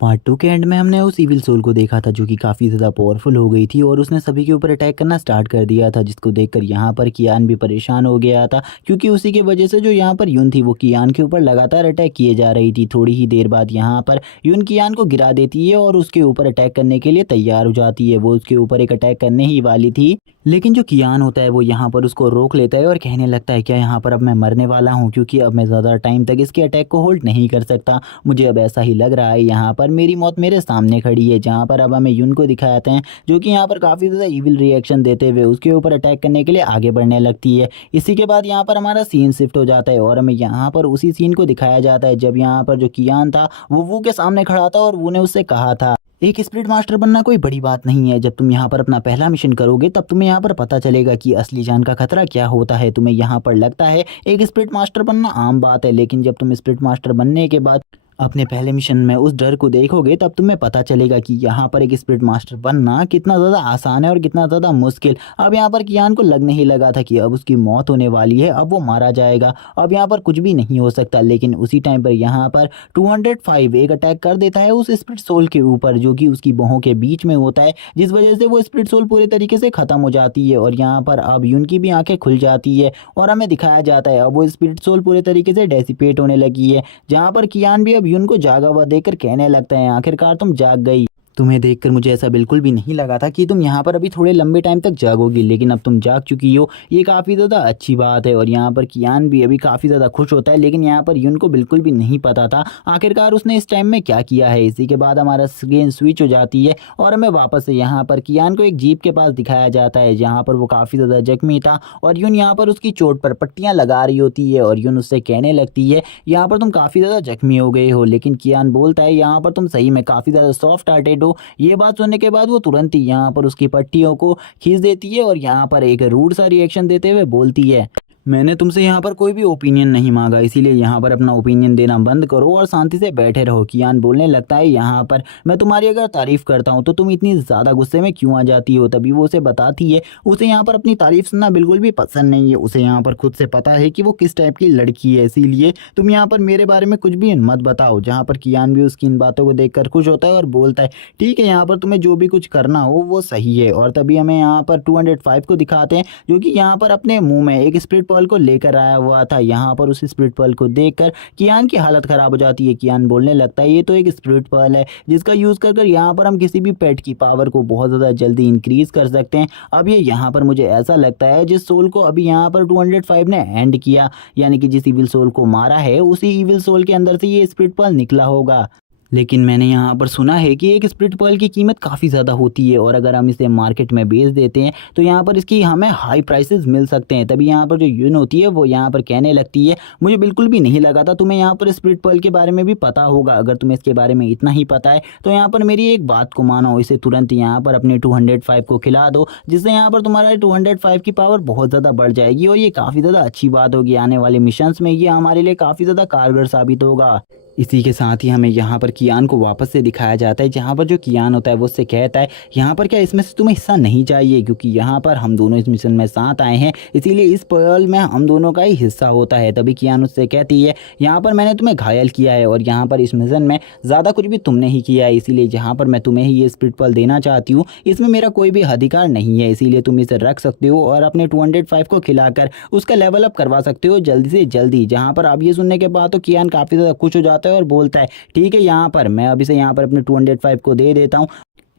Part 2 के and में हमने उस इविल सोल को देखा था जो कि काफ़ी ज़्यादा पावरफुल हो गई थी और उसने सभी के ऊपर अटैक करना स्टार्ट कर दिया था, जिसको देखकर यहाँ पर कियान भी परेशान हो गया था क्योंकि उसी की वजह से जो यहाँ पर यून थी वो कियान के ऊपर लगातार अटैक किए जा रही थी। थोड़ी ही देर बाद यहाँ पर यून कियान को गिरा देती है और उसके ऊपर अटैक करने के लिए तैयार हो जाती है। वो उसके ऊपर एक अटैक करने ही वाली थी, लेकिन जो कियान होता है वो यहाँ पर उसको रोक लेता है और कहने लगता है क्या यहाँ पर अब मैं मरने वाला हूँ, क्योंकि अब मैं ज़्यादा टाइम तक इसके अटैक को होल्ड नहीं कर सकता। मुझे अब ऐसा ही लग रहा है यहाँ पर मेरी मौत मेरे सामने खड़ी है। जहाँ पर अब हमें यून को दिखाते हैं जो कि यहाँ पर काफ़ी ज़्यादा इविल रिएक्शन देते हुए उसके ऊपर अटैक करने के लिए आगे बढ़ने लगती है। इसी के बाद यहाँ पर हमारा सीन शिफ्ट हो जाता है और हमें यहाँ पर उसी सीन को दिखाया जाता है जब यहाँ पर जो कियान था वो वू के सामने खड़ा था और वू ने उससे कहा था एक स्पिरिट मास्टर बनना कोई बड़ी बात नहीं है। जब तुम यहाँ पर अपना पहला मिशन करोगे तब तुम्हें यहाँ पर पता चलेगा कि असली जान का खतरा क्या होता है। तुम्हें यहाँ पर लगता है एक स्पिरिट मास्टर बनना आम बात है, लेकिन जब तुम स्पिरिट मास्टर बनने के बाद अपने पहले मिशन में उस डर को देखोगे तब तुम्हें पता चलेगा कि यहाँ पर एक स्पिरिट मास्टर बनना कितना ज़्यादा आसान है और कितना ज़्यादा मुश्किल। अब यहाँ पर कियान को लगने ही लगा था कि अब उसकी मौत होने वाली है, अब वो मारा जाएगा, अब यहाँ पर कुछ भी नहीं हो सकता। लेकिन उसी टाइम पर यहाँ पर 205 एक अटैक कर देता है उस स्पिरिट सोल के ऊपर जो कि उसकी बाहों के बीच में होता है, जिस वजह से वो स्पिरिट सोल पूरे तरीके से ख़त्म हो जाती है। और यहाँ पर अब यून की भी आंखें खुल जाती है और हमें दिखाया जाता है अब वो स्पिरिट सोल पूरे तरीके से डेसिपेट होने लगी है। जहाँ पर कियान भी अब यून को जागा हुआ देखकर कहने लगता है आखिरकार तुम जाग गई। तुम्हें देखकर मुझे ऐसा बिल्कुल भी नहीं लगा था कि तुम यहाँ पर अभी थोड़े लंबे टाइम तक जागोगी, लेकिन अब तुम जाग चुकी हो, ये काफ़ी ज़्यादा अच्छी बात है। और यहाँ पर कियान भी अभी काफ़ी ज़्यादा खुश होता है, लेकिन यहाँ पर यून को बिल्कुल भी नहीं पता था आखिरकार उसने इस टाइम में क्या किया है। इसी के बाद हमारा स्क्रीन स्विच हो जाती है और हमें वापस से यहाँ पर कियान को एक जीप के पास दिखाया जाता है जहाँ पर वो काफ़ी ज़्यादा जख्मी था और यून यहाँ पर उसकी चोट पर पट्टियाँ लगा रही होती है और यून उससे कहने लगती है यहाँ पर तुम काफ़ी ज़्यादा जख्मी हो गए हो। लेकिन कियान बोलता है यहाँ पर तुम सही में काफ़ी ज़्यादा सॉफ्ट हार्टेड हो। ये बात सुनने के बाद वो तुरंत ही यहाँ पर उसकी पट्टियों को खींच देती है और यहाँ पर एक रूड सा रिएक्शन देते हुए बोलती है मैंने तुमसे यहाँ पर कोई भी ओपिनियन नहीं मांगा, इसीलिए यहाँ पर अपना ओपिनियन देना बंद करो और शांति से बैठे रहो। कियान बोलने लगता है यहाँ पर मैं तुम्हारी अगर तारीफ़ करता हूँ तो तुम इतनी ज़्यादा गुस्से में क्यों आ जाती हो। तभी वो उसे बताती है उसे यहाँ पर अपनी तारीफ़ सुनना बिल्कुल भी पसंद नहीं है। उसे यहाँ पर खुद से पता है कि वो किस टाइप की लड़की है, इसीलिए तुम यहाँ पर मेरे बारे में कुछ भी मत बताओ। जहाँ पर कियान भी उसकी इन बातों को देख खुश होता है और बोलता है ठीक है यहाँ पर तुम्हें जो भी कुछ करना हो वो सही है। और तभी हमें यहाँ पर 205 को दिखाते हैं जो कि यहाँ पर अपने मुंह में एक स्पिरिट पर्ल को लेकर आया हुआ था। यहाँ पर उस स्पिरिट पर्ल को देखकर कियान की हालत खराब हो जाती है। कियान बोलने लगता है ये तो एक स्पिरिट पर्ल है जिसका यूज कर यहाँ पर हम किसी भी पेट की पावर को बहुत ज्यादा जल्दी इंक्रीज कर सकते हैं। अब ये यहाँ पर मुझे ऐसा लगता है जिस सोल को अभी यहाँ पर 205 ने एंड किया, यानी कि जिस इविल सोल को मारा है उसी इविल सोल के अंदर से ये स्पिरिट पर्ल निकला होगा। लेकिन मैंने यहाँ पर सुना है कि एक स्प्लिट पर्ल की कीमत काफ़ी ज़्यादा होती है और अगर हम इसे मार्केट में बेच देते हैं तो यहाँ पर इसकी हमें हाई प्राइसेस मिल सकते हैं। तभी यहाँ पर जो यून होती है वो यहाँ पर कहने लगती है मुझे बिल्कुल भी नहीं लगा था तुम्हें यहाँ पर स्प्लिट पर्ल के बारे में भी पता होगा। अगर तुम्हें इसके बारे में इतना ही पता है तो यहाँ पर मेरी एक बात को मानो, इसे तुरंत यहाँ पर अपने 205 को खिला दो, जिससे यहाँ पर तुम्हारा 205 की पावर बहुत ज़्यादा बढ़ जाएगी और ये काफ़ी ज़्यादा अच्छी बात होगी। आने वाले मिशंस में ये हमारे लिए काफ़ी ज़्यादा कारगर साबित होगा। इसी के साथ ही हमें यहाँ पर कियान को वापस से दिखाया जाता है जहाँ पर जो कियान होता है वो उससे कहता है यहाँ पर क्या इसमें से तुम्हें हिस्सा नहीं चाहिए, क्योंकि यहाँ पर हम दोनों इस मिशन में साथ आए हैं, इसीलिए इस पर्ल में हम दोनों का ही हिस्सा होता है। तभी कियान उससे कहती है यहाँ पर मैंने तुम्हें घायल किया है और यहाँ पर इस मिशन में ज़्यादा कुछ भी तुमने ही किया है, इसीलिए यहाँ पर मैं तुम्हें ही ये स्पिरिट पर्ल देना चाहती हूँ। इसमें मेरा कोई भी अधिकार नहीं है, इसीलिए तुम इसे रख सकते हो और अपने 205 को खिलाकर उसका लेवल अप करवा सकते हो जल्दी से जल्दी। जहाँ पर अब ये सुनने के बाद तो कियान काफ़ी ज़्यादा खुश हो जाता है और बोलता है ठीक है यहाँ पर मैं अभी से यहाँ पर अपने 205 को दे देता हूँ।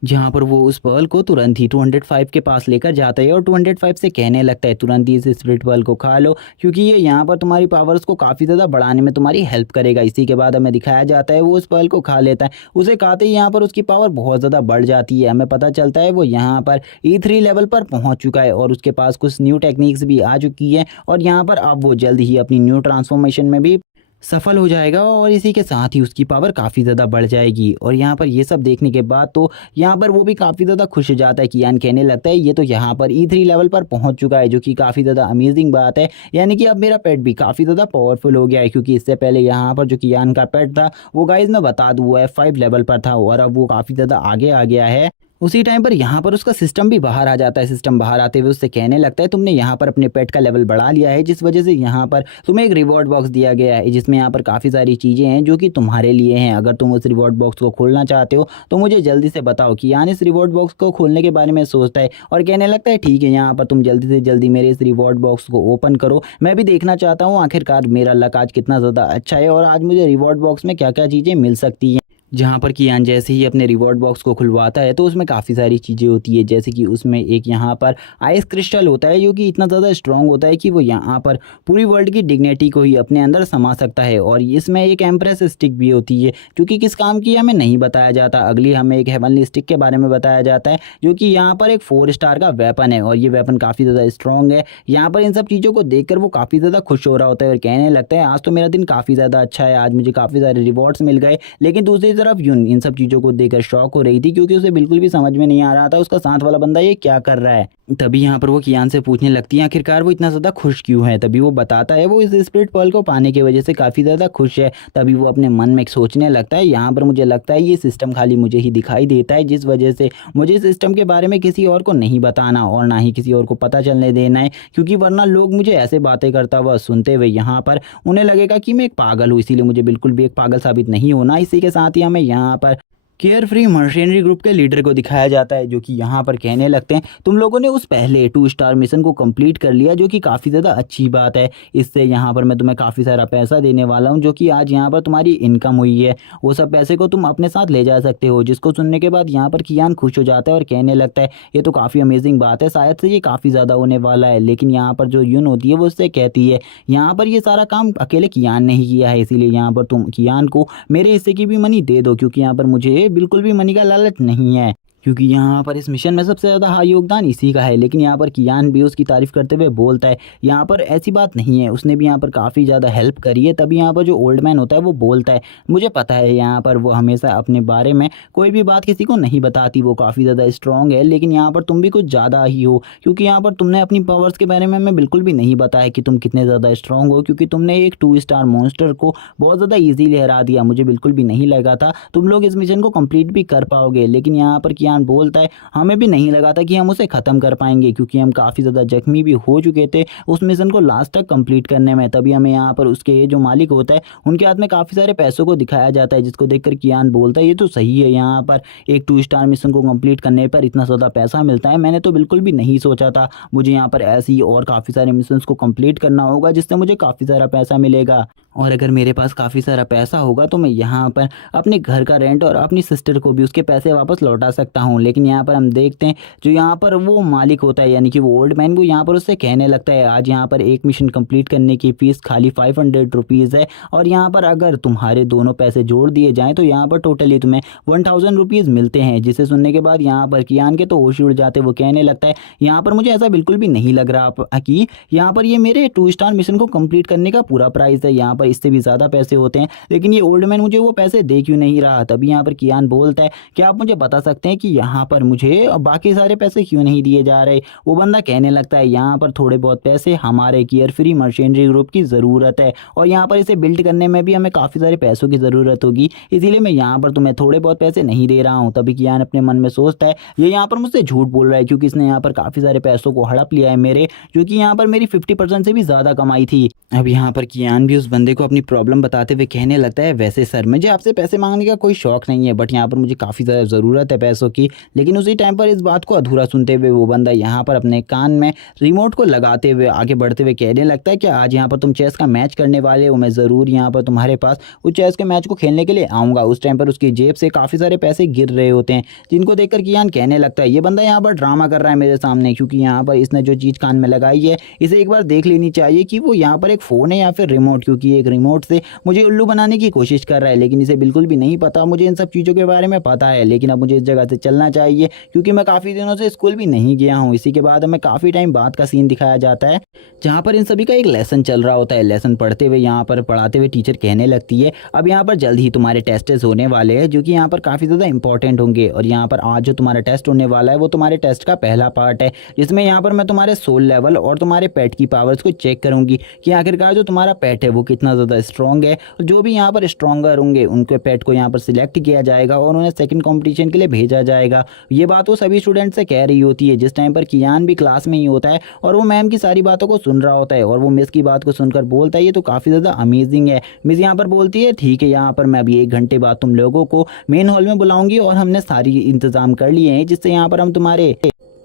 जहाँ पर वो उस पर्ल को तुरंत ही 205 के पास लेकर जाता है और 205 से कहने लगता है तुरंत ही इस स्पिरिट पर्ल को खा लो, क्योंकि ये यहाँ पर तुम्हारी पावर्स को काफ़ी ज़्यादा बढ़ाने में तुम्हारी हेल्प करेगा। इसी के बाद हमें दिखाया जाता है वो उस पर्ल को खा लेता है, उसे खाते ही यहाँ पर उसकी पावर बहुत ज़्यादा बढ़ जाती है। हमें पता चलता है वो यहाँ पर E3 लेवल पर पहुँच चुका है और उसके पास कुछ न्यू टेक्निक्स भी आ चुकी है और यहाँ पर अब वो जल्द ही अपनी न्यू ट्रांसफॉर्मेशन में भी सफल हो जाएगा और इसी के साथ ही उसकी पावर काफ़ी ज़्यादा बढ़ जाएगी। और यहाँ पर ये सब देखने के बाद तो यहाँ पर वो भी काफ़ी ज़्यादा खुश हो जाता है। कियान कहने लगता है ये तो यहाँ पर E3 लेवल पर पहुँच चुका है, जो कि काफ़ी ज़्यादा अमेजिंग बात है, यानी कि अब मेरा पेट भी काफ़ी ज़्यादा पावरफुल हो गया है। क्योंकि इससे पहले यहाँ पर जो कियान का पेट था वो गाइज मैं बता दूँ F5 लेवल पर था और अब वो काफ़ी ज़्यादा आगे आ गया है उसी टाइम पर यहाँ पर उसका सिस्टम भी बाहर आ जाता है। सिस्टम बाहर आते हुए उससे कहने लगता है तुमने यहाँ पर अपने पेट का लेवल बढ़ा लिया है, जिस वजह से यहाँ पर तुम्हें एक रिवॉर्ड बॉक्स दिया गया है, जिसमें यहाँ पर काफ़ी सारी चीज़ें हैं जो कि तुम्हारे लिए हैं। अगर तुम उस रिवॉर्ड बॉक्स को खोलना चाहते हो तो मुझे जल्दी से बताओ। कियान इस रिवॉर्ड बॉक्स को खोलने के बारे में सोचता है और कहने लगता है ठीक है, यहाँ पर तुम जल्दी से जल्दी मेरे इस रिवॉर्ड बॉक्स को ओपन करो। मैं भी देखना चाहता हूँ आखिरकार मेरा लक आज कितना ज़्यादा अच्छा है और आज मुझे रिवॉर्ड बॉक्स में क्या क्या चीज़ें मिल सकती हैं। जहाँ पर कियान जैसे ही अपने रिवॉर्ड बॉक्स को खुलवाता है तो उसमें काफ़ी सारी चीज़ें होती है, जैसे कि उसमें एक यहाँ पर आइस क्रिस्टल होता है जो कि इतना ज़्यादा स्ट्रॉन्ग होता है कि वो यहाँ पर पूरी वर्ल्ड की डिग्निटी को ही अपने अंदर समा सकता है। और इसमें एक एम्प्रेस स्टिक भी होती है जो कि किस काम की हमें नहीं बताया जाता। अगली हमें एक हेवनली स्टिक के बारे में बताया जाता है जो कि यहाँ पर एक 4 स्टार का वेपन है और ये वेपन काफ़ी ज़्यादा स्ट्रॉन्ग है। यहाँ पर इन सब चीज़ों को देखकर वो काफ़ी ज़्यादा खुश हो रहा होता है और कहने लगता है आज तो मेरा दिन काफ़ी ज़्यादा अच्छा है, आज मुझे काफ़ी सारे रिवॉर्ड्स मिल गए। लेकिन दूसरी तरफ यून इन सब चीज़ों को देखकर शॉक हो रही थी क्योंकि उसे बिल्कुल भी समझ में नहीं आ रहा था उसका साथ वाला बंदा ये क्या कर रहा है। तभी यहाँ पर वो कियान से पूछने लगती है आखिरकार वो इतना ज़्यादा खुश क्यों है। तभी वो बताता है वो इस स्पिरिट पर्ल को पाने की वजह से काफ़ी ज़्यादा खुश है। तभी वो अपने मन में सोचने लगता है यहाँ पर मुझे लगता है ये सिस्टम खाली मुझे ही दिखाई देता है, जिस वजह से मुझे इस सिस्टम के बारे में किसी और को नहीं बताना और ना ही किसी और को पता चलने देना है, क्योंकि वरना लोग मुझे ऐसे बातें करता हुआ सुनते हुए यहाँ पर उन्हें लगेगा कि मैं एक पागल हूँ। इसीलिए मुझे बिल्कुल भी एक पागल साबित नहीं होना। इसी के साथ ही हमें यहाँ पर केयर फ्री मर्शेनरी ग्रुप के लीडर को दिखाया जाता है जो कि यहाँ पर कहने लगते हैं तुम लोगों ने उस पहले 2 स्टार मिशन को कंप्लीट कर लिया, जो कि काफ़ी ज़्यादा अच्छी बात है। इससे यहाँ पर मैं तुम्हें काफ़ी सारा पैसा देने वाला हूँ जो कि आज यहाँ पर तुम्हारी इनकम हुई है। वो सब पैसे को तुम अपने साथ ले जा सकते हो। जिसको सुनने के बाद यहाँ पर कियान खुश हो जाता है और कहने लगता है ये तो काफ़ी अमेजिंग बात है, शायद से ये काफ़ी ज़्यादा होने वाला है। लेकिन यहाँ पर जो यून होती है वो उससे कहती है यहाँ पर ये सारा काम अकेले कियान ने ही किया है, इसीलिए यहाँ पर तुम कियान को मेरे हिस्से की भी मनी दे दो, क्योंकि यहाँ पर मुझे बिल्कुल भी मनी का लालच नहीं है, क्योंकि यहाँ पर इस मिशन में सबसे ज़्यादा हाई योगदान इसी का है। लेकिन यहाँ पर कियान भी उसकी तारीफ़ करते हुए बोलता है यहाँ पर ऐसी बात नहीं है, उसने भी यहाँ पर काफ़ी ज़्यादा हेल्प करी है। तभी यहाँ पर जो ओल्ड मैन होता है वो बोलता है मुझे पता है यहाँ पर वो हमेशा अपने बारे में कोई भी बात किसी को नहीं बताती, वो काफ़ी ज़्यादा स्ट्रॉन्ग है। लेकिन यहाँ पर तुम भी कुछ ज़्यादा ही हो, क्योंकि यहाँ पर तुमने अपनी पावर्स के बारे में हमें बिल्कुल भी नहीं बताया कि तुम कितने ज़्यादा स्ट्रॉन्ग हो, क्योंकि तुमने एक 2 स्टार मॉन्स्टर को बहुत ज़्यादा ईजीली हरा दिया। मुझे बिल्कुल भी नहीं लगा था तुम लोग इस मिशन को कंप्लीट भी कर पाओगे। लेकिन यहाँ पर कियान बोलता है हमें भी नहीं लगा था कि हम उसे ख़त्म कर पाएंगे, क्योंकि हम काफ़ी ज़्यादा जख्मी भी हो चुके थे उस मिशन को लास्ट तक कंप्लीट करने में। तभी हमें यहाँ पर उसके जो मालिक होता है उनके हाथ में काफ़ी सारे पैसों को दिखाया जाता है, जिसको देखकर कियान बोलता है ये तो सही है, यहाँ पर एक 2 स्टार मिशन को कंप्लीट करने पर इतना ज़्यादा पैसा मिलता है, मैंने तो बिल्कुल भी नहीं सोचा था। मुझे यहाँ पर ऐसे ही और काफ़ी सारे मिशन को कंप्लीट करना होगा जिससे मुझे काफ़ी सारा पैसा मिलेगा, और अगर मेरे पास काफ़ी सारा पैसा होगा तो मैं यहाँ पर अपने घर का रेंट और अपनी सिस्टर को भी उसके पैसे वापस लौटा सकता हूँ। लेकिन यहाँ पर हम देखते हैं जो यहाँ पर वो मालिक होता है यानी कि वो ओल्ड मैन, वो यहाँ पर उससे कहने लगता है आज यहाँ पर एक मिशन कंप्लीट करने की फ़ीस खाली 500 रुपीज़ है, और यहाँ पर अगर तुम्हारे दोनों पैसे जोड़ दिए जाएँ तो यहाँ पर टोटली तुम्हें 1000 रुपीज़ मिलते हैं। जिसे सुनने के बाद यहाँ पर कियान के तो होश उड़ जाते, वो कहने लगता है यहाँ पर मुझे ऐसा बिल्कुल भी नहीं लग रहा कि यहाँ पर ये मेरे 2 स्टार मिशन को कंप्लीट करने का पूरा प्राइस है, यहाँ पर इससे भी ज़्यादा पैसे होते हैं, लेकिन ये ओल्ड मैन मुझे वो पैसे दे क्यों नहीं रहा। तभी यहाँ पर कियान बोलता है क्या आप मुझे बता सकते हैं कि यहाँ पर मुझे बाकी सारे पैसे क्यों नहीं दिए जा रहे। वो बंदा कहने लगता है यहाँ पर थोड़े बहुत पैसे हमारे केयर फ्री मर्चेंट्री ग्रुप की ज़रूरत है, और यहाँ पर इसे बिल्ड करने में भी हमें काफ़ी सारे पैसों की ज़रूरत होगी, इसीलिए मैं यहाँ पर तुम्हें थोड़े बहुत पैसे नहीं दे रहा हूँ। तभी कियान अपने मन में सोचता है ये यहाँ पर मुझसे झूठ बोल रहा है, क्योंकि इसने यहाँ पर काफ़ी सारे पैसों को हड़प लिया है मेरे, जो कि यहाँ पर मेरी 50% से भी ज़्यादा कमाई थी। अब यहाँ पर कियान भी उस बंदे को अपनी प्रॉब्लम बताते हुए कहने लगता है वैसे सर मुझे आपसे पैसे मांगने का कोई शौक नहीं है, बट यहाँ पर मुझे काफ़ी ज़्यादा ज़रूरत है पैसों की। लेकिन उसी टाइम पर इस बात को अधूरा सुनते हुए वो बंदा यहाँ पर अपने कान में रिमोट को लगाते हुए आगे बढ़ते हुए कहने लगता है कि आज यहाँ पर तुम चेस का मैच करने वाले हो, मैं ज़रूर यहाँ पर तुम्हारे पास उस चेस के मैच को खेलने के लिए आऊँगा। उस टाइम पर उसकी जेब से काफ़ी सारे पैसे गिर रहे होते हैं, जिनको देखकर कियान कहने लगता है ये बंदा यहाँ पर ड्रामा कर रहा है मेरे सामने, क्योंकि यहाँ पर इसने जो चीज़ कान में लगाई है इसे एक बार देख लेनी चाहिए कि वो यहाँ पर एक फ़ोन है या फिर रिमोट, क्योंकि एक रिमोट से मुझे उल्लू बनाने की कोशिश कर रहा है। लेकिन इसे बिल्कुल भी नहीं पता, मुझे इन सब चीज़ों के बारे में पता है, लेकिन अब मुझे इस जगह से चलना चाहिए क्योंकि मैं काफ़ी दिनों से स्कूल भी नहीं गया हूँ। इसी के बाद हमें काफ़ी टाइम बाद का सीन दिखाया जाता है जहाँ पर इन सभी का एक लेसन चल रहा होता है। लेसन पढ़ते हुए यहाँ पर पढ़ाते हुए टीचर कहने लगती है अब यहाँ पर जल्द ही तुम्हारे टेस्ट होने वाले हैं जो कि यहाँ पर काफ़ी ज़्यादा इंपॉर्टेंट होंगे, और यहाँ पर आज जो तुम्हारा टेस्ट होने वाला है वो तुम्हारे टेस्ट का पहला पार्ट है, जिसमें यहाँ पर मैं तुम्हारे सोल लेवल और तुम्हारे पेट की पावर्स को चेक करूँगी कि आखिरकार जो तुम्हारा पेट है वो कितना ज़्यादा स्ट्रॉन्ग है। जो भी यहाँ पर स्ट्रॉन्गर होंगे उनके पेट को यहाँ पर सिलेक्ट किया जाएगा और उन्हें सेकंड कंपटीशन के लिए भेजा जाएगा। जाएगा। ये बात वो सभी स्टूडेंट से कह रही होती है जिस टाइम पर कियान भी क्लास में ही होता है और वो मैम की सारी बातों को सुन रहा होता है और वो मिस की बात को सुनकर बोलता है ये तो काफ़ी ज़्यादा अमेजिंग है। मिस यहाँ पर बोलती है ठीक है, यहाँ पर मैं अभी 1 घंटे बाद तुम लोगों को मेन हॉल में बुलाऊंगी और हमने सारी इंतजाम कर लिए हैं जिससे यहाँ पर हम तुम्हारे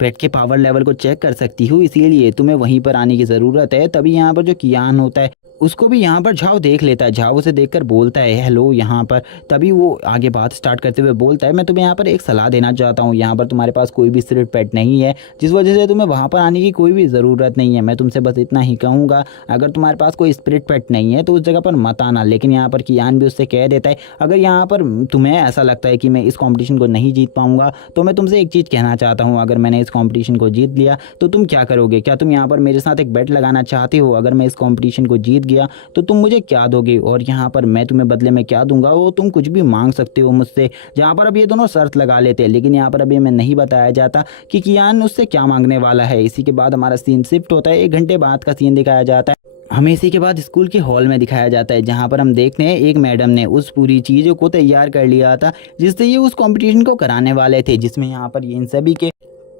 पेट के पावर लेवल को चेक कर सकती हूँ, इसीलिए तुम्हें वहीं पर आने की ज़रूरत है। तभी यहाँ पर जो कियान होता है उसको भी यहाँ पर झाव देख लेता है। झाव उसे देखकर बोलता है हेलो यहाँ पर। तभी वो आगे बात स्टार्ट करते हुए बोलता है मैं तुम्हें यहाँ पर एक सलाह देना चाहता हूँ। यहाँ पर तुम्हारे पास कोई भी स्ट्रीट पेट नहीं है जिस वजह से तुम्हें वहाँ पर आने की कोई भी ज़रूरत नहीं है। मैं तुमसे बस इतना ही कहूँगा, अगर तुम्हारे पास कोई स्पिरिट पेट नहीं है तो उस जगह पर मत आना। लेकिन यहाँ पर कियान भी उससे कह देता है अगर यहाँ पर तुम्हें ऐसा लगता है कि मैं इस कॉम्पिटिशन को नहीं जीत पाऊँगा तो मैं तुमसे एक चीज़ कहना चाहता हूँ, अगर मैंने इस कॉम्पिटिशन को जीत लिया तो तुम क्या करोगे? क्या तुम यहाँ पर मेरे साथ एक बेट लगाना चाहते हो? अगर मैं इस कॉम्पिटिशन को जीत गया तो तुम मुझे क्या दोगे और यहाँ पर मैं तुम्हें बदले में क्या दूंगा वो तुम कुछ भी मांग सकते हो मुझसे। जहाँ पर अब ये दोनों शर्त लगा लेते हैं, लेकिन यहाँ पर अभी हमें नहीं बताया जाता कि कियान उससे क्या मांगने वाला है। इसी के बाद हमारा सीन शिफ्ट होता है, 1 घंटे बाद का सीन दिखाया जाता है। हमें इसी के बाद स्कूल के हॉल में दिखाया जाता है जहाँ पर हम देखते हैं एक मैडम ने उस पूरी चीज़ों को तैयार कर लिया था जिससे ये उस कंपटीशन को कराने वाले थे, जिसमें यहाँ पर ये इन सभी के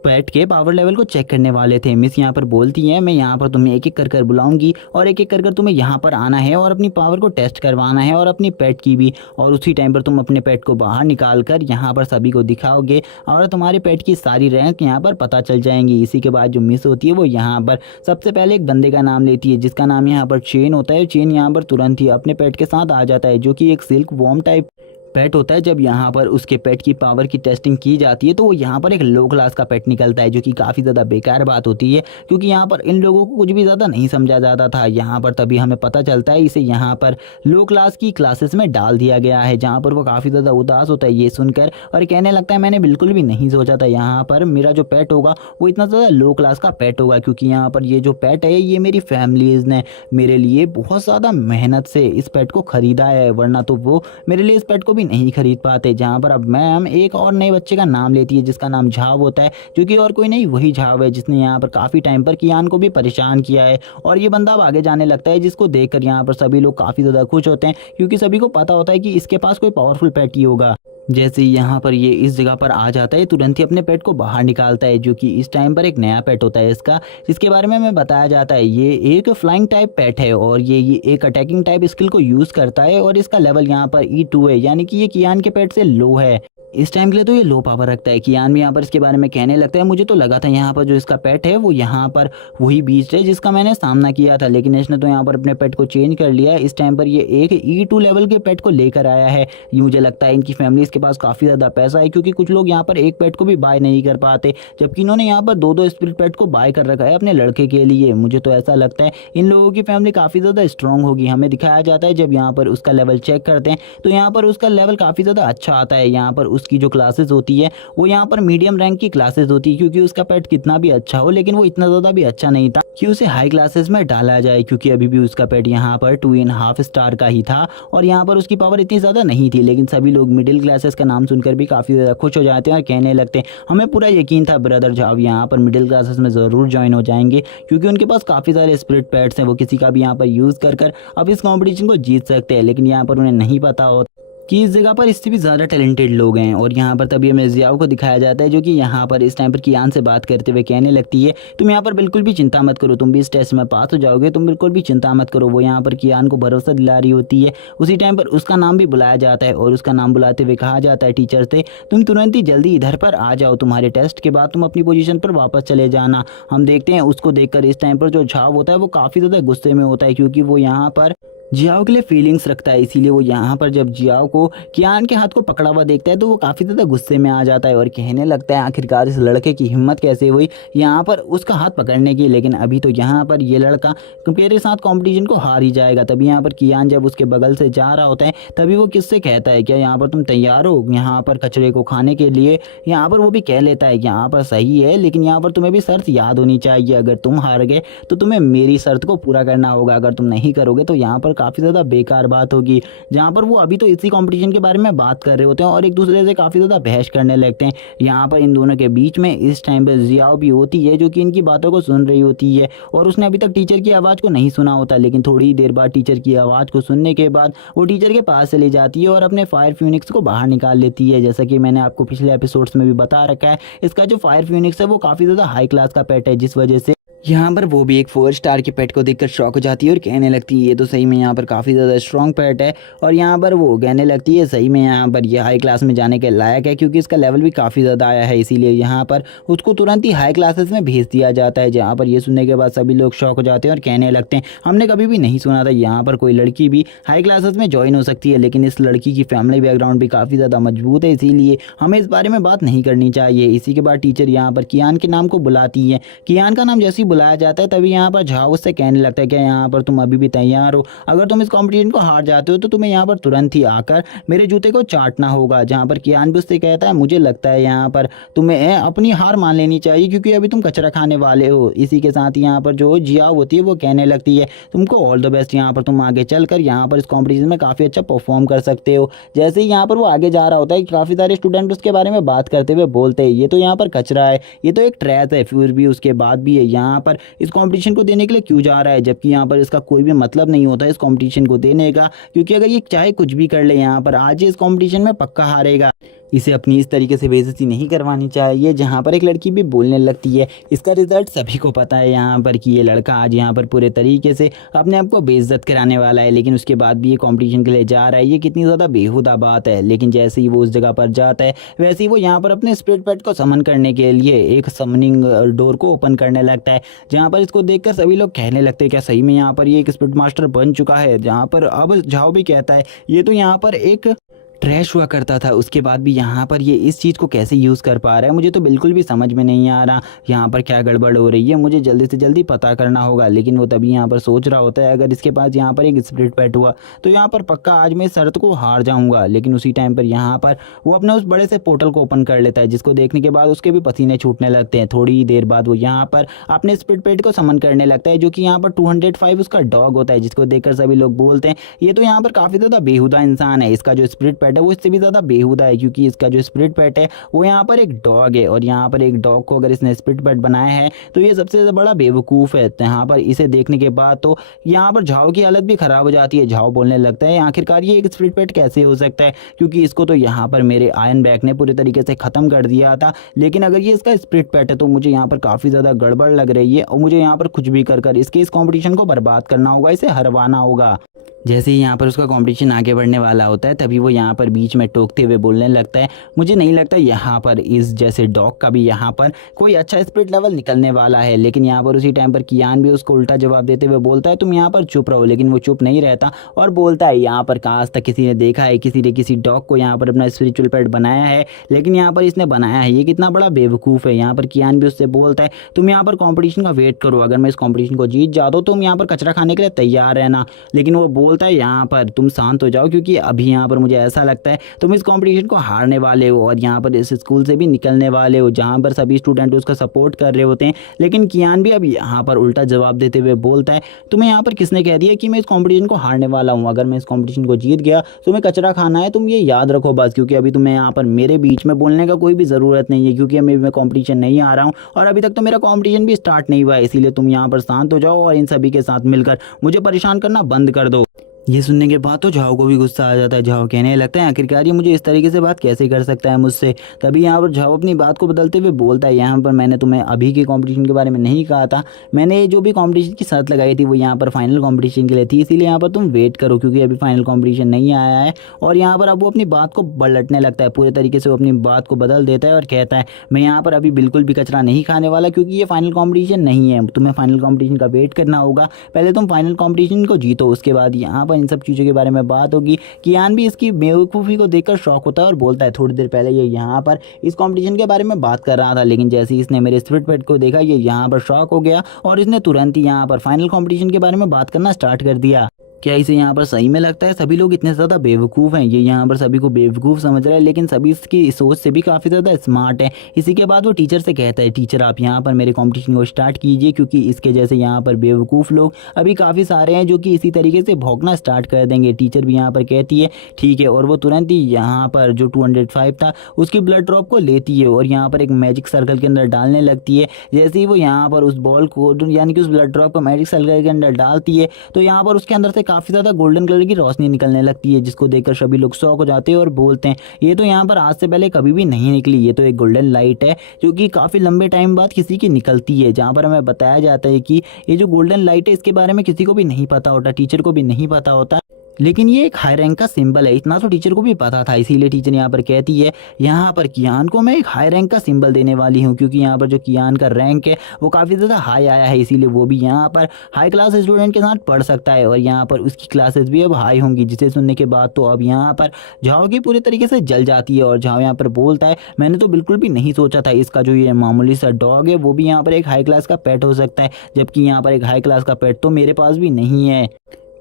पेट के पावर लेवल को चेक करने वाले थे। मिस यहाँ पर बोलती हैं मैं यहाँ पर तुम्हें एक एक कर कर बुलाऊंगी और एक एक कर कर तुम्हें यहाँ पर आना है और अपनी पावर को टेस्ट करवाना है और अपनी पेट की भी, और उसी टाइम पर तुम अपने पेट को बाहर निकाल कर यहाँ पर सभी को दिखाओगे और तुम्हारे पेट की सारी रैंक यहाँ पर पता चल जाएंगी। इसी के बाद जो मिस होती है वो यहाँ पर सबसे पहले एक बंदे का नाम लेती है जिसका नाम यहाँ पर चेन होता है। चेन यहाँ पर तुरंत ही अपने पेट के साथ आ जाता है जो कि एक सिल्क वॉर्म टाइप पेट होता है। जब यहाँ पर उसके पेट की पावर की टेस्टिंग की जाती है तो वो यहाँ पर एक लो क्लास का पेट निकलता है जो कि काफ़ी ज़्यादा बेकार बात होती है क्योंकि यहाँ पर इन लोगों को कुछ भी ज़्यादा नहीं समझा जाता था। यहाँ पर तभी हमें पता चलता है इसे यहाँ पर लो क्लास की क्लासेस में डाल दिया गया है, जहाँ पर वो काफ़ी ज़्यादा उदास होता है ये सुनकर और कहने लगता है मैंने बिल्कुल भी नहीं सोचा था यहाँ पर मेरा जो पेट होगा वो इतना ज़्यादा लो क्लास का पेट होगा, क्योंकि यहाँ पर ये जो पेट है ये मेरी फैमिलीज़ ने मेरे लिए बहुत ज़्यादा मेहनत से इस पेट को ख़रीदा है, वरना तो वो मेरे लिए इस पेट को भी नहीं खरीद पाते। जहाँ पर अब मैम एक और नए बच्चे का नाम लेती है जिसका नाम झाव होता है, जो कि और कोई नहीं वही झाव है जिसने यहाँ पर काफ़ी टाइम पर कियान को भी परेशान किया है। और ये बंदा अब आगे जाने लगता है जिसको देखकर यहाँ पर सभी लोग काफ़ी ज़्यादा खुश होते हैं क्योंकि सभी को पता होता है कि इसके पास कोई पावरफुल पेट ही होगा। जैसे ही यहाँ पर ये इस जगह पर आ जाता है तुरंत ही अपने पेट को बाहर निकालता है जो कि इस टाइम पर एक नया पेट होता है इसका, जिसके बारे में हमें बताया जाता है ये एक फ्लाइंग टाइप पेट है और ये एक अटैकिंग टाइप स्किल को यूज़ करता है और इसका लेवल यहाँ पर E2 है, यानी कि ये कियान के पेट से लो है। इस टाइम के लिए तो ये लो पावर रखता है। कियान भी यहाँ पर इसके बारे में कहने लगता है मुझे तो लगा था यहाँ पर जो इसका पेट है वो यहाँ पर वही बीस्ट है जिसका मैंने सामना किया था, लेकिन इसने तो यहाँ पर अपने पेट को चेंज कर लिया। इस टाइम पर ये एक E2 लेवल के पेट को लेकर आया है। ये मुझे लगता है इनकी फैमिली के पास काफ़ी ज़्यादा पैसा है क्योंकि कुछ लोग यहाँ पर एक पेट को भी बाय नहीं कर पाते, जबकि इन्होंने यहाँ पर दो स्पिरिट पेट को बाय कर रखा है अपने लड़के के लिए। मुझे तो ऐसा लगता है इन लोगों की फैमिली काफ़ी ज़्यादा स्ट्रॉन्ग होगी। हमें दिखाया जाता है जब यहाँ पर उसका लेवल चेक करते हैं तो यहाँ पर उसका लेवल काफ़ी ज़्यादा अच्छा आता है। यहाँ पर उसकी जो क्लासेस होती है वो यहाँ पर मीडियम रैंक की क्लासेस होती है, क्योंकि उसका पेट कितना भी अच्छा हो लेकिन वो इतना ज़्यादा भी अच्छा नहीं था कि उसे हाई क्लासेस में डाला जाए, क्योंकि अभी भी उसका पेट यहाँ पर 2.5 स्टार का ही था और यहाँ पर उसकी पावर इतनी ज़्यादा नहीं थी। लेकिन सभी लोग मिडिल क्लासेस का नाम सुनकर भी काफ़ी ज़्यादा खुश हो जाते हैं और कहने लगते हैं हमें पूरा यकीन था ब्रदर झाव यहाँ पर मिडिल क्लासेस में ज़रूर ज्वाइन हो जाएंगे, क्योंकि उनके पास काफ़ी सारे स्पिरिट पेट्स हैं, वो किसी का भी यहाँ पर यूज़ कर अब इस कॉम्पिटिशन को जीत सकते हैं। लेकिन यहाँ पर उन्हें नहीं पता होता कि इस जगह पर इससे भी ज़्यादा टैलेंटेड लोग हैं। और यहाँ पर तभी हमें जियाओ को दिखाया जाता है जो कि यहाँ पर इस टाइम पर कियान से बात करते हुए कहने लगती है तुम यहाँ पर बिल्कुल भी चिंता मत करो, तुम भी इस टेस्ट में पास हो जाओगे, तुम बिल्कुल भी चिंता मत करो। वो यहाँ पर कियान को भरोसा दिला रही होती है। उसी टाइम पर उसका नाम भी बुलाया जाता है और उसका नाम बुलाते हुए कहा जाता है टीचर से तुम तुरंत ही जल्दी इधर पर आ जाओ, तुम्हारे टेस्ट के बाद तुम अपनी पोजीशन पर वापस चले जाना। हम देखते हैं उसको देखकर इस टाइम पर जो झाव होता है वो काफ़ी ज़्यादा गुस्से में होता है, क्योंकि वो यहाँ पर जियाओ के लिए फीलिंग्स रखता है। इसीलिए वो यहाँ पर जब जियाओ को कियान के हाथ को पकड़ा हुआ देखता है तो वो काफ़ी ज़्यादा गुस्से में आ जाता है और कहने लगता है आखिरकार इस लड़के की हिम्मत कैसे हुई यहाँ पर उसका हाथ पकड़ने की। लेकिन अभी तो यहाँ पर ये लड़का मेरे साथ कंपटीशन को हार ही जाएगा। तभी यहाँ पर कियान जब उसके बगल से जा रहा होता है तभी वो किससे कहता है क्या यहाँ पर तुम तैयार हो यहाँ पर कचरे को खाने के लिए। यहाँ पर वो भी कह लेता है कि यहाँ पर सही है, लेकिन यहाँ पर तुम्हें भी शर्त याद होनी चाहिए, अगर तुम हार गए तो तुम्हें मेरी शर्त को पूरा करना होगा, अगर तुम नहीं करोगे तो यहाँ पर काफ़ी ज़्यादा बेकार बात होगी, जहाँ पर वो अभी तो इसी कंपटीशन के बारे में बात कर रहे होते हैं और एक दूसरे से काफ़ी ज़्यादा बहस करने लगते हैं। यहाँ पर इन दोनों के बीच में इस टाइम पर जियाओ भी होती है जो कि इनकी बातों को सुन रही होती है और उसने अभी तक टीचर की आवाज़ को नहीं सुना होता, लेकिन थोड़ी ही देर बाद टीचर की आवाज़ को सुनने के बाद वो टीचर के पास चली जाती है और अपने फायर फ्यूनिक्स को बाहर निकाल लेती है। जैसा कि मैंने आपको पिछले एपिसोड्स में भी बता रखा है, इसका जो फायर फ्यूनिक्स है वो काफ़ी ज़्यादा हाई क्लास का पेट है, जिस वजह से यहाँ पर वो भी एक 4 स्टार के पेट को देखकर शॉक हो जाती है और कहने लगती है ये तो सही में यहाँ पर काफ़ी ज़्यादा स्ट्रॉन्ग पेट है। और यहाँ पर वो कहने लगती है सही में यहाँ पर ये हाई क्लास में जाने के लायक है, क्योंकि इसका लेवल भी काफ़ी ज़्यादा आया है, इसीलिए यहाँ पर उसको तुरंत ही हाई क्लासेस में भेज दिया जाता है। जहाँ पर ये सुनने के बाद सभी लोग शॉक हो जाते हैं और कहने लगते हैं हमने कभी भी नहीं सुना था यहाँ पर कोई लड़की भी हाई क्लासेस में ज्वाइन हो सकती है, लेकिन इस लड़की की फैमिली बैकग्राउंड भी काफ़ी ज़्यादा मजबूत है, इसीलिए हमें इस बारे में बात नहीं करनी चाहिए। इसी के बाद टीचर यहाँ पर कियान के नाम को बुलाती है। कियान का नाम जैसे ही बुलाया जाता है तभी यहाँ पर झाओ उससे कहने लगता है कि यहाँ पर तुम अभी भी तैयार हो, अगर तुम इस कंपटीशन को हार जाते हो तो तुम्हें यहाँ पर तुरंत ही आकर मेरे जूते को चाटना होगा। जहाँ पर कियान भी उससे कहता है मुझे लगता है यहाँ पर तुम्हें अपनी हार मान लेनी चाहिए, क्योंकि अभी तुम कचरा खाने वाले हो। इसी के साथ यहाँ पर जो जियाओ होती है वो कहने लगती है तुमको ऑल द बेस्ट, यहाँ पर तुम आगे चलकर यहाँ पर इस कॉम्पिटिशन में काफ़ी अच्छा परफॉर्म कर सकते हो। जैसे ही यहाँ पर वो आगे जा रहा होता है काफ़ी सारे स्टूडेंट उसके बारे में बात करते हुए बोलते हैं ये तो यहाँ पर कचरा है, ये तो एक ट्रैश है, फिर भी उसके बाद भी है यहाँ पर इस कंपटीशन को देने के लिए क्यों जा रहा है, जबकि यहाँ पर इसका कोई भी मतलब नहीं होता इस कंपटीशन को देने का, क्योंकि अगर ये चाहे कुछ भी कर ले यहाँ पर आज ये इस कंपटीशन में पक्का हारेगा। इसे अपनी इस तरीके से बेइज्जती नहीं करवानी चाहिए। जहाँ पर एक लड़की भी बोलने लगती है इसका रिजल्ट सभी को पता है यहाँ पर कि ये लड़का आज यहाँ पर पूरे तरीके से अपने आप को बेइज्जत कराने वाला है, लेकिन उसके बाद भी ये कंपटीशन के लिए जा रहा है, ये कितनी ज़्यादा बेहुदा बात है। लेकिन जैसे ही वो उस जगह पर जाता है वैसे ही वो यहाँ पर अपने स्पिरिट पेट को समन करने के लिए एक समनिंग डोर को ओपन करने लगता है। जहाँ पर इसको देखकर सभी लोग कहने लगते हैं क्या सही में यहाँ पर ये एक स्पिरिट मास्टर बन चुका है। जहाँ पर अब झाओ भी कहता है ये तो यहाँ पर एक ट्रैश हुआ करता था, उसके बाद भी यहाँ पर ये इस चीज़ को कैसे यूज़ कर पा रहा है, मुझे तो बिल्कुल भी समझ में नहीं आ रहा यहाँ पर क्या गड़बड़ हो रही है, मुझे जल्दी से जल्दी पता करना होगा। लेकिन वो तभी यहाँ पर सोच रहा होता है अगर इसके पास यहाँ पर एक स्पिरिट पेट हुआ तो यहाँ पर पक्का आज मैं इस शर्त को हार जाऊँगा। लेकिन उसी टाइम पर यहाँ पर वो अपने उस बड़े से पोर्टल को ओपन कर लेता है, जिसको देखने के बाद उसके भी पसीने छूटने लगते हैं। थोड़ी ही देर बाद वो यहाँ पर अपने स्पिरिट पेट को समन करने लगता है, जो कि यहाँ पर 205 उसका डॉग होता है, जिसको देखकर सभी लोग बोलते हैं ये तो यहाँ पर काफ़ी ज़्यादा बेहुदा इंसान है। इसका जो स्पिरिट पेट है वो इससे भी ज़्यादा बेहुदा है, क्योंकि इसका जो स्पिरिट पेट है वो यहाँ पर एक डॉग है, और यहाँ पर एक डॉग को अगर इसने स्पिरिट पेट बनाया है तो ये सबसे बड़ा बेवकूफ़ है। यहाँ पर इसे देखने के बाद तो यहाँ पर झाओ की हालत भी ख़राब हो जाती है। झाओ बोलने लगता है आखिरकार ये एक स्पिरिट पेट कैसे हो सकता है, क्योंकि इसको तो यहाँ पर मेरे आयन बैग ने पूरे तरीके से ख़त्म कर दिया था, लेकिन अगर ये इसका स्पिरिट पेट है तो मुझे यहाँ पर काफ़ी ज़्यादा गड़बड़ लग रही है और मुझे यहाँ पर कुछ भी कर इसके इस कॉम्पिटिशन को बर्बाद करना होगा, इसे हरवाना होगा। जैसे ही यहाँ पर उसका कंपटीशन आगे बढ़ने वाला होता है तभी वो यहाँ पर बीच में टोकते हुए बोलने लगता है मुझे नहीं लगता यहाँ पर इस जैसे डॉग का भी यहाँ पर कोई अच्छा स्पिरिट लेवल निकलने वाला है। लेकिन यहाँ पर उसी टाइम पर कियान भी उसको उल्टा जवाब देते हुए बोलता है तुम यहाँ पर चुप रहो, लेकिन वो चुप नहीं रहता और बोलता है यहाँ पर आज तक किसी ने देखा है किसी ने किसी डॉग को यहाँ पर अपना स्पिरिचुअल पेट बनाया है, लेकिन यहाँ पर इसने बनाया है, ये कितना बड़ा बेवकूफ़ है। यहाँ पर कियान भी उससे बोलता है तुम यहाँ पर कॉम्पिटिशन का वेट करो, अगर मैं इस कॉम्पिटिशन को जीत जाता हूँ तुम यहाँ पर कचरा खाने के लिए तैयार रहना। लेकिन वो बोलता है यहाँ पर तुम शांत हो जाओ, क्योंकि अभी यहाँ पर मुझे ऐसा लगता है तुम इस कंपटीशन को हारने वाले हो और यहाँ पर इस स्कूल से भी निकलने वाले हो, जहाँ पर सभी स्टूडेंट उसका सपोर्ट कर रहे होते हैं। लेकिन कियान भी अब यहाँ पर उल्टा जवाब देते हुए बोलता है तुम्हें यहाँ पर किसने कह दिया कि मैं इस कंपटीशन को हारने वाला हूँ, अगर मैं इस कंपटीशन को जीत गया तो मैं कचरा खाना है, तुम ये याद रखो बस, क्योंकि अभी तुम्हें यहाँ पर मेरे बीच में बोलने का कोई भी ज़रूरत नहीं है, क्योंकि मैं कॉम्पिटिशन नहीं आ रहा हूँ और अभी तक तो मेरा कॉम्पिटिशन भी स्टार्ट नहीं हुआ है। इसीलिए तुम यहाँ पर शांत हो जाओ और इन सभी के साथ मिलकर मुझे परेशान करना बंद कर दो। ये सुनने के बाद तो झाओ को भी गुस्सा आ जाता है। झाओ कहने लगता है आखिरकार ये मुझे इस तरीके से बात कैसे कर सकता है मुझसे। तभी यहाँ पर झाओ अपनी बात को बदलते हुए बोलता है यहाँ पर मैंने तुम्हें अभी के कंपटीशन के बारे में नहीं कहा था, मैंने जो भी कंपटीशन की शर्त लगाई थी वो यहाँ पर फाइनल कंपटीशन के लिए थी, इसीलिए यहाँ पर तुम वेट करो, क्योंकि अभी फाइनल कंपटीशन नहीं आया है। और यहाँ पर अब वो अपनी बात को पलटने लगता है, पूरे तरीके से वो अपनी बात को बदल देता है और कहता है मैं यहाँ पर अभी बिल्कुल भी कचरा नहीं खाने वाला, क्योंकि ये फाइनल कॉम्पिटिशन नहीं है, तुम्हें फाइनल कॉम्पिटिशन का वेट करना होगा, पहले तुम फाइनल कॉम्पिटिशन को जीतो, उसके बाद यहाँ पर इन सब चीज़ों के बारे में बात होगी। कियान भी इसकी बेवकूफ़ी को देखकर शॉक होता है और बोलता है थोड़ी देर पहले ये यहाँ पर इस कंपटीशन के बारे में बात कर रहा था, लेकिन जैसे ही इसने मेरे स्पिरिट पेट को देखा ये यहाँ पर शॉक हो गया और इसने तुरंत ही यहाँ पर फाइनल कंपटीशन के बारे में बात करना स्टार्ट कर दिया। क्या इसे यहाँ पर सही में लगता है सभी लोग इतने ज़्यादा बेवकूफ़ हैं? ये यहाँ पर सभी को बेवकूफ़ समझ रहा है, लेकिन सभी इसकी सोच से भी काफ़ी ज़्यादा स्मार्ट है। इसी के बाद वो टीचर से कहता है, टीचर आप यहाँ पर मेरे कंपटीशन को स्टार्ट कीजिए, क्योंकि इसके जैसे यहाँ पर बेवकूफ़ लोग अभी काफ़ी सारे हैं जो कि इसी तरीके से भौंकना स्टार्ट कर देंगे। टीचर भी यहाँ पर कहती है ठीक है, और वो तुरंत ही यहाँ पर जो 205 था उसकी ब्लड ड्रॉप को लेती है और यहाँ पर एक मैजिक सर्कल के अंदर डालने लगती है। जैसे ही वो यहाँ पर उस बॉल को यानी कि उस ब्लड ड्रॉप को मैजिक सर्कल के अंदर डालती है तो यहाँ पर उसके अंदर से काफ़ी ज़्यादा गोल्डन कलर की रोशनी निकलने लगती है, जिसको देखकर सभी लोग शॉक हो जाते हैं और बोलते हैं ये तो यहाँ पर आज से पहले कभी भी नहीं निकली, ये तो एक गोल्डन लाइट है जो कि काफ़ी लंबे टाइम बाद किसी की निकलती है। जहाँ पर हमें बताया जाता है कि ये जो गोल्डन लाइट है इसके बारे में किसी को भी नहीं पता होता, टीचर को भी नहीं पता होता, लेकिन ये एक हाई रैंक का सिंबल है, इतना तो टीचर को भी पता था। इसीलिए टीचर यहाँ पर कहती है यहाँ पर कियान को मैं एक हाई रैंक का सिंबल देने वाली हूँ, क्योंकि यहाँ पर जो कियान का रैंक है वो काफ़ी ज़्यादा हाई आया है, इसीलिए वो भी यहाँ पर हाई क्लास स्टूडेंट के साथ पढ़ सकता है और यहाँ पर उसकी क्लासेस भी अब हाई होंगी। जिसे सुनने के बाद तो अब यहाँ पर झाओ की पूरी तरीके से जल जाती है और झाओ यहाँ पर बोलता है मैंने तो बिल्कुल भी नहीं सोचा था इसका जो ये मामूली सा डॉग है वो भी यहाँ पर एक हाई क्लास का पेट हो सकता है, जबकि यहाँ पर एक हाई क्लास का पेट तो मेरे पास भी नहीं है।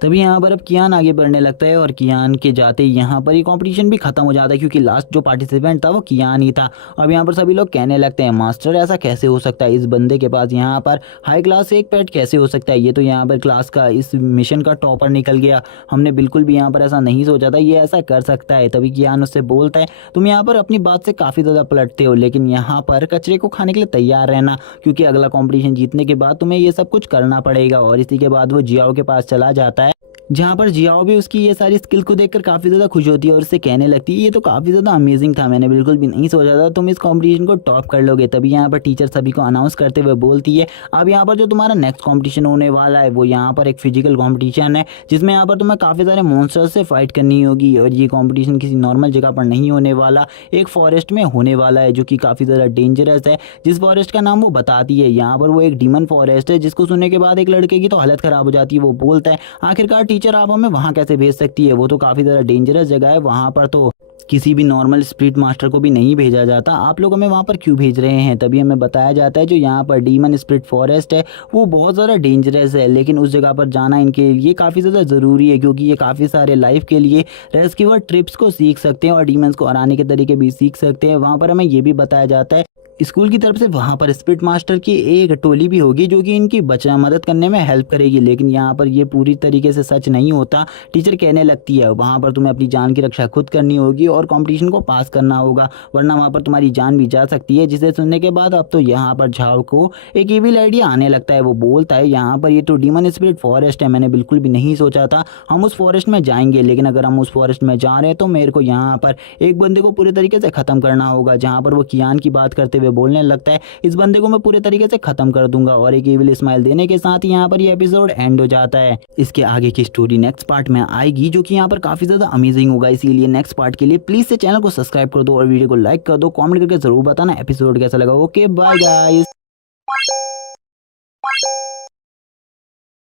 तभी यहाँ पर अब कियान आगे बढ़ने लगता है और कियान के जाते ही यहाँ पर ये कंपटीशन भी खत्म हो जाता है, क्योंकि लास्ट जो पार्टिसिपेंट था वो कियान ही था। अब यहाँ पर सभी लोग कहने लगते हैं मास्टर ऐसा कैसे हो सकता है, इस बंदे के पास यहाँ पर हाई क्लास से एक पेट कैसे हो सकता है, ये तो यहाँ पर क्लास का इस मिशन का टॉपर निकल गया, हमने बिल्कुल भी यहाँ पर ऐसा नहीं सोचा था ये ऐसा कर सकता है। तभी कियान उससे बोलता है तुम यहाँ पर अपनी बात से काफ़ी ज़्यादा पलटते हो, लेकिन यहाँ पर कचरे को खाने के लिए तैयार रहना, क्योंकि अगला कॉम्पिटिशन जीतने के बाद तुम्हें ये सब कुछ करना पड़ेगा। और इसी के बाद वो जियाओ के पास चला जाता है, जहाँ पर जियाओ भी उसकी ये सारी स्किल को देखकर काफ़ी ज़्यादा खुश होती है और उससे कहने लगती है ये तो काफ़ी ज़्यादा अमेजिंग था, मैंने बिल्कुल भी नहीं सोचा था तुम इस कंपटीशन को टॉप कर लोगे। तभी यहाँ पर टीचर सभी को अनाउंस करते हुए बोलती है अब यहाँ पर जो तुम्हारा नेक्स्ट कंपटीशन होने वाला है वो यहाँ पर एक फिजिकल कंपटीशन है, जिसमें यहाँ पर तुम्हें काफ़ी सारे मॉन्स्टर्स से फाइट करनी होगी और ये कॉम्पिटिशन किसी नॉर्मल जगह पर नहीं होने वाला, एक फॉरेस्ट में होने वाला है जो कि काफ़ी ज़्यादा डेंजरस है। जिस फॉरेस्ट का नाम वो बताती है यहाँ पर वो एक डीमन फॉरेस्ट है, जिसको सुनने के बाद एक लड़के की तो हालत ख़राब हो जाती है। वो बोलता है आखिरकार टीचर आप हमें वहाँ कैसे भेज सकती है, वो तो काफ़ी ज़्यादा डेंजरस जगह है, वहाँ पर तो किसी भी नॉर्मल स्पिरिट मास्टर को भी नहीं भेजा जाता, आप लोग हमें वहाँ पर क्यों भेज रहे हैं। तभी हमें बताया जाता है जो यहाँ पर डीमन स्पिरिट फॉरेस्ट है वो बहुत ज़्यादा डेंजरस है, लेकिन उस जगह पर जाना इनके लिए काफ़ी ज़्यादा ज़रूरी है, क्योंकि ये काफ़ी सारे लाइफ के लिए रेस्क्यूअर ट्रिप्स को सीख सकते हैं और डीमंस को हराने के तरीके भी सीख सकते हैं। वहाँ पर हमें ये भी बताया जाता है स्कूल की तरफ से वहाँ पर स्पिरिट मास्टर की एक टोली भी होगी जो कि इनकी मदद करने में हेल्प करेगी, लेकिन यहाँ पर ये पूरी तरीके से सच नहीं होता। टीचर कहने लगती है वहाँ पर तुम्हें अपनी जान की रक्षा खुद करनी होगी और कंपटीशन को पास करना होगा, वरना वहाँ पर तुम्हारी जान भी जा सकती है। जिसे सुनने के बाद अब तो यहाँ पर झाओ को एक इविल आइडिया आने लगता है। वो बोलता है यहाँ पर ये तो डीमन स्पिरिट फॉरेस्ट है, मैंने बिल्कुल भी नहीं सोचा था हम उस फॉरेस्ट में जाएंगे, लेकिन अगर हम उस फॉरेस्ट में जा रहे हैं तो मेरे को यहाँ पर एक बंदे को पूरे तरीके से ख़त्म करना होगा। जहाँ पर वो कियान की बात करते हुए बोलने लगता है इस बंदे को मैं पूरे तरीके से खत्म कर दूंगा, और एक इविल स्माइल देने के साथ ही यहाँ पर ये एपिसोड एंड हो जाता है। इसके आगे की स्टोरी नेक्स्ट पार्ट में आएगी जो कि यहाँ पर काफी ज्यादा अमेजिंग होगा, इसीलिए नेक्स्ट पार्ट के लिए प्लीज से चैनल को सब्सक्राइब कर दो और वीडियो को लाइक कर दो, कमेंट करके जरूर बताना एपिसोड कैसा लगा। Okay bye guys.